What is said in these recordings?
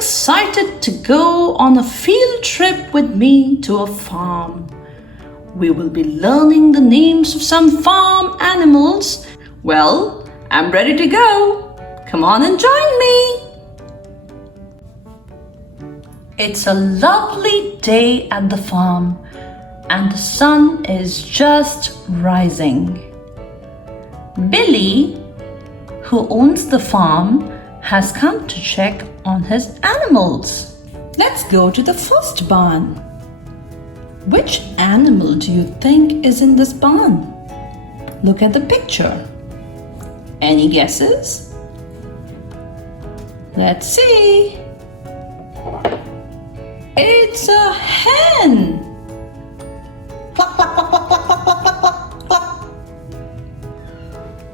excited to go on a field trip with me to a farm. We will be learning the names of some farm animals. Well, I'm ready to go. Come on and join me. It's a lovely day at the farm and the sun is just rising. Billy, who owns the farm, has come to check on his animals. Let's go to the first barn. Which animal do you think is in this barn? Look at the picture. Any guesses? Let's see. It's a hen.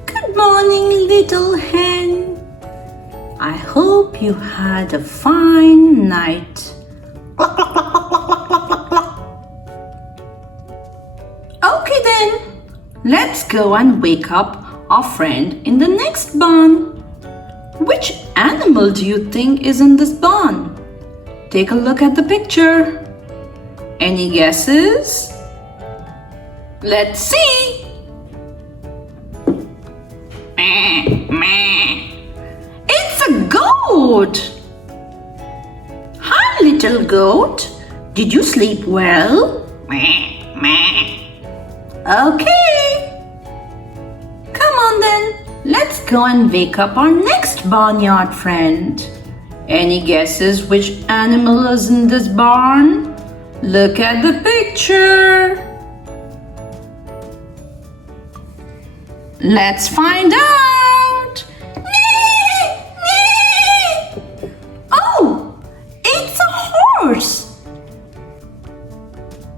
Good morning, little hen. I hope you had a fine night. Okay then, let's go and wake up our friend in the next barn. Which animal do you think is in this barn? Take a look at the picture. Any guesses? Let's see. It's a goat. Hi, little goat. Did you sleep well? Okay. Come on then. Let's go and wake up our next barnyard friend. Any guesses which animal is in this barn? Look at the picture. Let's find out. Oh, it's a horse.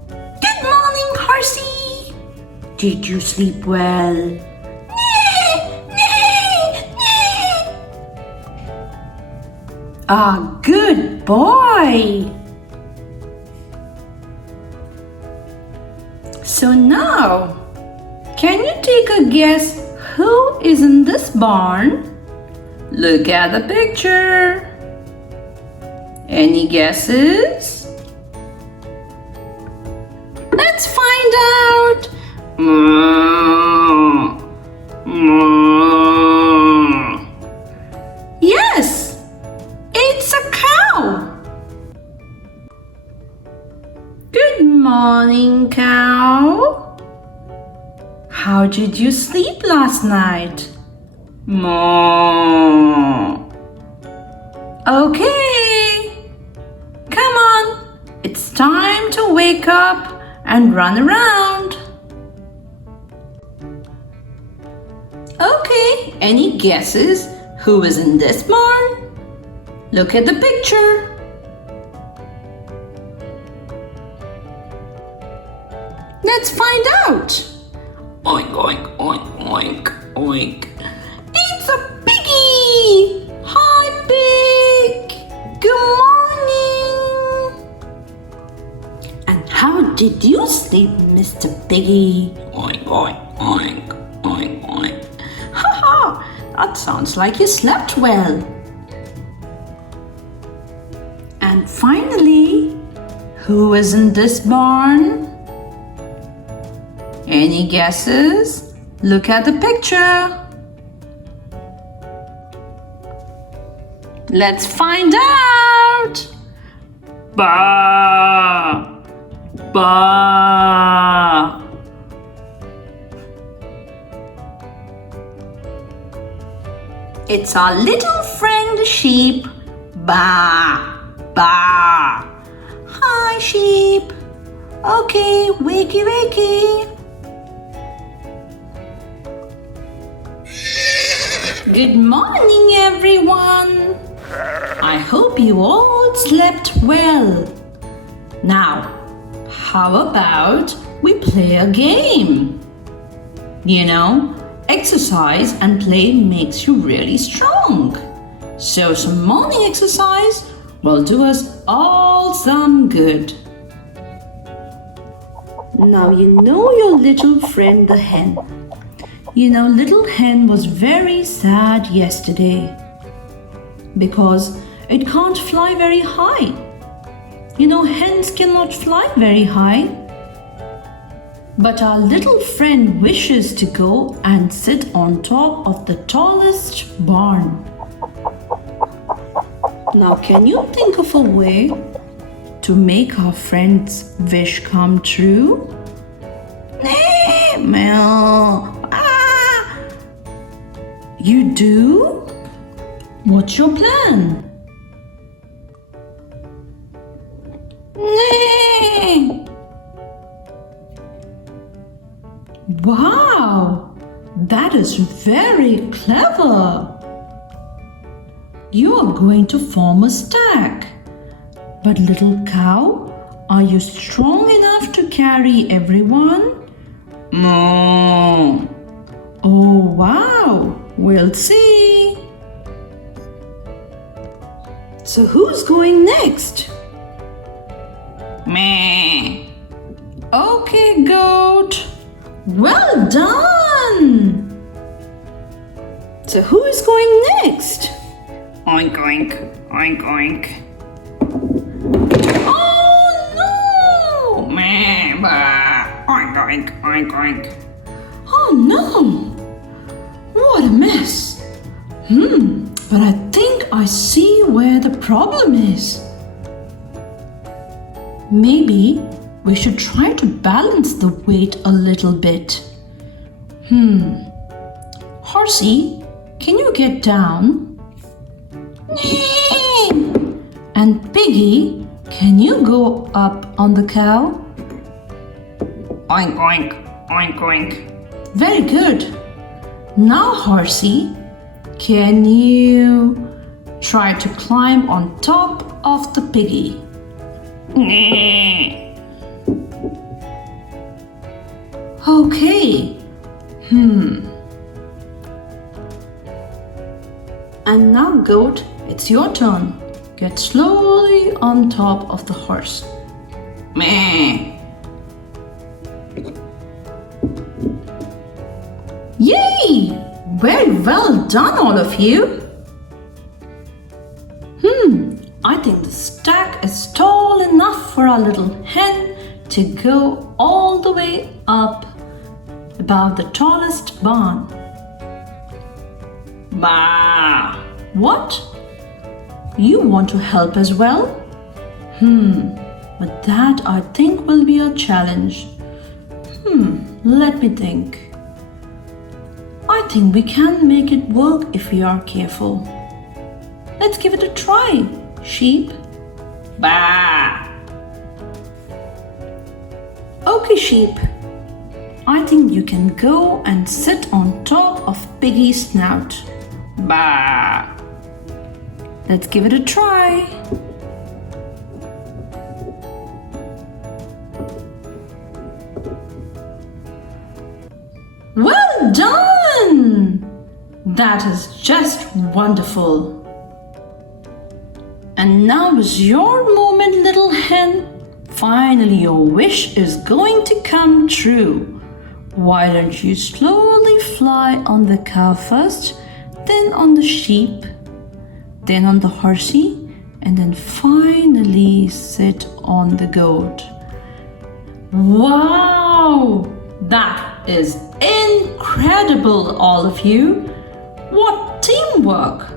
Good morning, horsey. Did you sleep well? Ah, good boy. So now, can you take a guess who is in this barn? Look at the picture. Any guesses? Let's find out. Yes, it's a cow. Good morning, cow. How did you sleep last night? Moo. Okay. Come on. It's time to wake up and run around. Okay. Any guesses who is in this barn? Look at the picture. Let's find out. Oink, oink, oink, oink, oink. It's a piggy! Hi, pig! Good morning! And how did you sleep, Mr. Piggy? Oink, oink, oink, oink, oink. Haha! That sounds like you slept well. And finally, who is in this barn? Any guesses? Look at the picture. Let's find out. Ba, ba. It's our little friend sheep. Ba, ba. Hi, sheep. Okay, wakey, wakey. Good morning, everyone. I hope you all slept well. Now, how about we play a game? You know, exercise and play makes you really strong. So some morning exercise will do us all some good. Now you know your little friend the hen. You know, little hen was very sad yesterday because it can't fly very high. You know, hens cannot fly very high. But our little friend wishes to go and sit on top of the tallest barn. Now, can you think of a way to make our friend's wish come true? Meow. Ah! You do? What's your plan? Wow, that is very clever. You are going to form a stack. But little cow, are you strong enough to carry everyone? No. Oh wow, we'll see. So who's going next? Meh. Okay, goat. Well done! So who is going next? Oink oink, oink oink. Oh no! Meh, bah. Oink oink, oink oink. Oh no! What a mess! But I think I see where the problem is. Maybe we should try to balance the weight a little bit. Horsey, can you get down? And Piggy, can you go up on the cow? Oink oink, oink oink. Very good. Now Horsey, can you try to climb on top of the piggy? Okay. And now goat, it's your turn. Get slowly on top of the horse. Meh. Yay! Very well done, all of you. I think the stack is tall enough for our little hen to go all the way up above the tallest barn. Bah! What? You want to help as well? But that I think will be a challenge. Let me think. I think we can make it work if we are careful. Let's give it a try, sheep. Bah! Okay, sheep. I think you can go and sit on top of Piggy's snout. Bah! Let's give it a try. Well done! That is just wonderful. And now is your moment, little hen. Finally, your wish is going to come true. Why don't you slowly fly on the cow first, then on the sheep, then on the horsey, and then finally sit on the goat. Wow! That is incredible, all of you. What teamwork!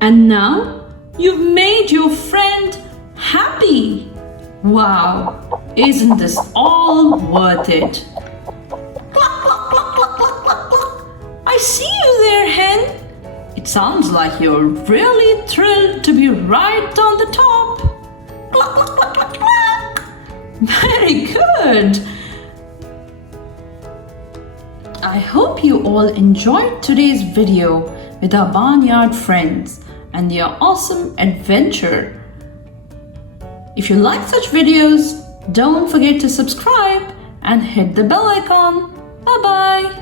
And now you've made your friend happy. Wow, isn't this all worth it? Cluck, cluck, cluck, cluck, cluck, cluck, cluck. I see you there, hen. It sounds like you're really thrilled to be right on the top. Cluck, cluck, cluck, cluck, cluck. Very good. I hope you all enjoyed today's video with our barnyard friends and their awesome adventure. If you like such videos, don't forget to subscribe and hit the bell icon. Bye-bye.